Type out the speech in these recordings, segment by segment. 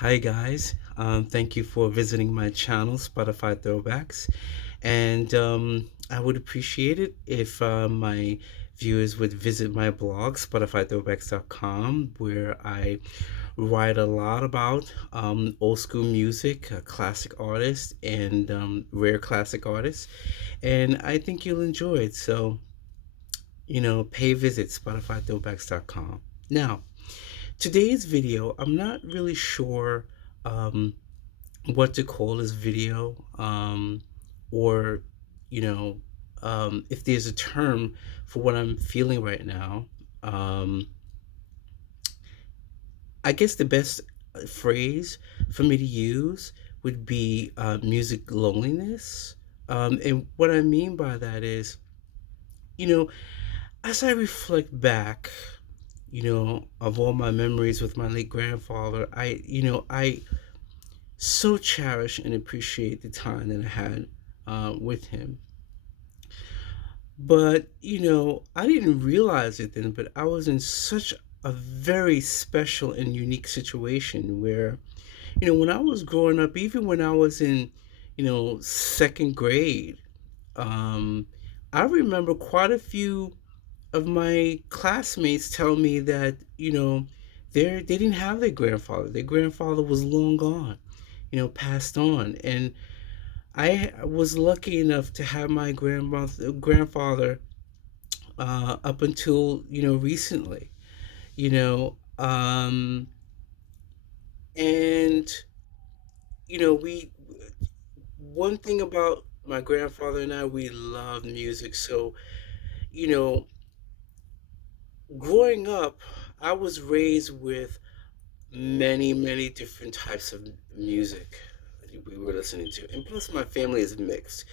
Hi guys, thank you for visiting my channel, Spotify Throwbacks, and I would appreciate it if my viewers would visit my blog, spotifythrowbacks.com, where I write a lot about old school music, classic artists, and rare classic artists, and I think you'll enjoy it. So, pay visit, spotifythrowbacks.com. Now, today's video, I'm not really sure. Um, what to call this video, or you know if there's a term for what I'm feeling right now. I guess the best phrase for me to use would be music loneliness. And what I mean by that is, you know as I reflect back, of all my memories with my late grandfather, I so cherish and appreciate the time that I had with him. But, I didn't realize it then, but I was in such a very special and unique situation where, when I was growing up, even when I was in, second grade, um, I remember quite a few of my classmates tell me that, they didn't have their grandfather. Their grandfather was long gone, passed on. And I was lucky enough to have my grandfather up until recently. You know, and we one thing about my grandfather and I, we love music. So you know, growing up, I was raised with many different types of music we were listening to, and plus my family is mixed.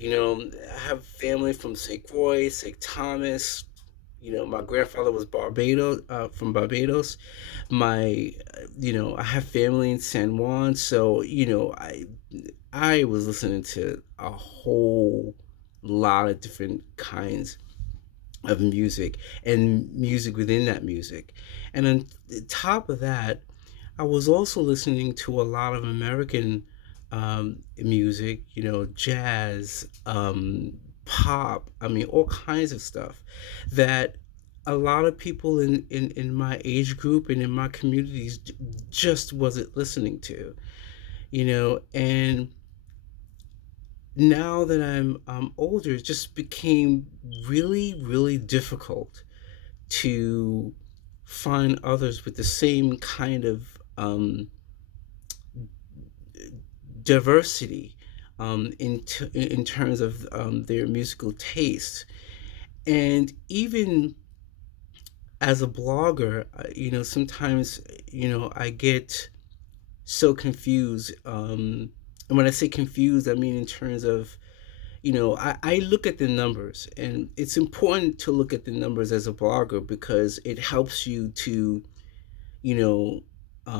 I have family from St. Croix, St. Thomas. My grandfather was Barbados, from Barbados. I have family in San Juan, so I was listening to a whole lot of different kinds of music and music within that music. And on top of that, I was also listening to a lot of American music, jazz, pop, I mean, all kinds of stuff that a lot of people in my age group and in my communities just wasn't listening to, and now that I'm older, it just became really difficult to find others with the same kind of diversity in terms of their musical taste. And even as a blogger, sometimes I get so confused. And when I say confused, I mean in terms of I look at the numbers, and it's important to look at the numbers as a blogger because it helps you to you know,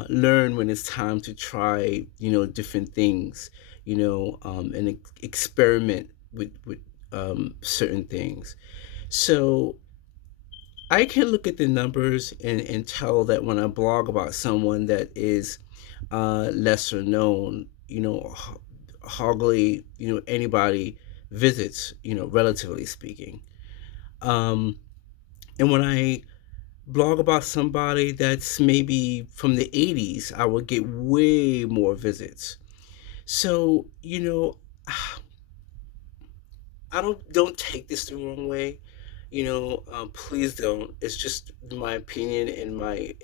learn when it's time to try, different things, and experiment with certain things. So I can look at the numbers and tell that when I blog about someone that is lesser known, hardly, anybody visits, relatively speaking. Um, and when I blog about somebody that's maybe from the 80s, I would get way more visits. So, I don't take this the wrong way. Please don't. It's just my opinion and my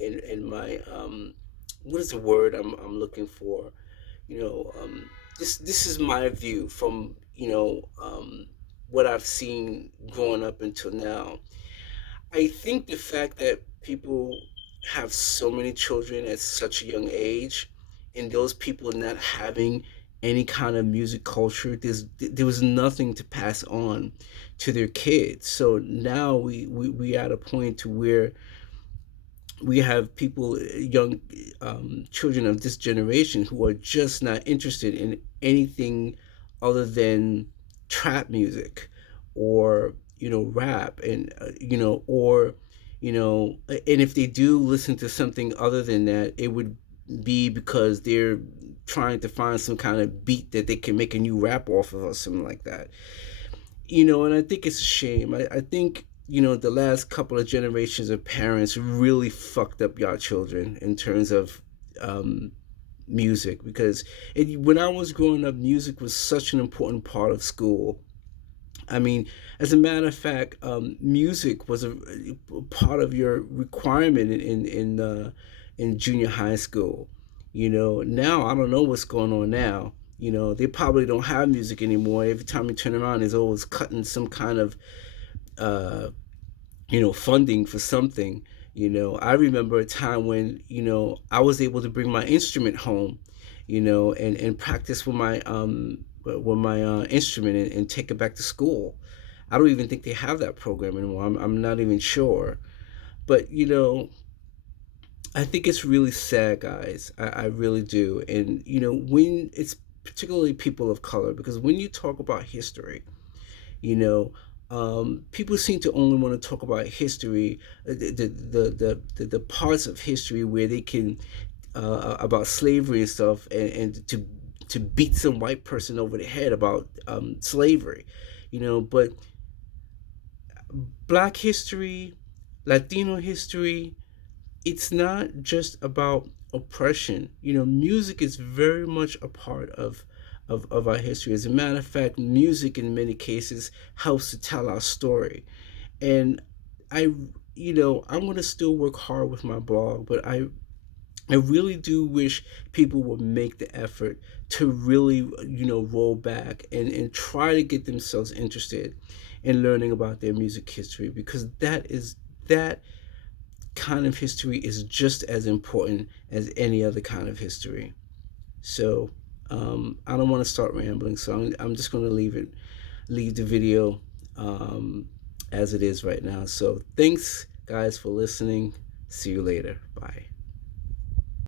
what is the word I'm looking for? You know, um this is my view from, what I've seen growing up until now. I think the fact that people have so many children at such a young age, and those people not having any kind of music culture, there was nothing to pass on to their kids. So now we at a point to where we have people, young children of this generation, who are just not interested in anything other than trap music, or rap, and or and if they do listen to something other than that, it would be because they're trying to find some kind of beat that they can make a new rap off of or something like that. And I think it's a shame. I think, the last couple of generations of parents really fucked up y'all children in terms of um, music, because when I was growing up, music was such an important part of school. I mean, as a matter of fact, music was a part of your requirement in junior high school. Now I don't know what's going on now. They probably don't have music anymore. Every time you turn around, there's always cutting some kind of uh, funding for something. I remember a time when I was able to bring my instrument home, and practice with my instrument, and take it back to school. I don't even think they have that program anymore. I'm not even sure. But I think it's really sad, guys. I really do. And when it's particularly people of color, because when you talk about history, you know people seem to only want to talk about history, the parts of history where they can about slavery and stuff, and to beat some white person over the head about slavery. But black history, Latino history, it's not just about oppression. Music is very much a part of our history. As a matter of fact, music in many cases helps to tell our story. And I, I'm gonna still work hard with my blog, but I really do wish people would make the effort to really, roll back and try to get themselves interested in learning about their music history, because that kind of history is just as important as any other kind of history. So I don't want to start rambling, so I'm just going to leave the video um, as it is right now. So thanks, guys, for listening. See you later. Bye.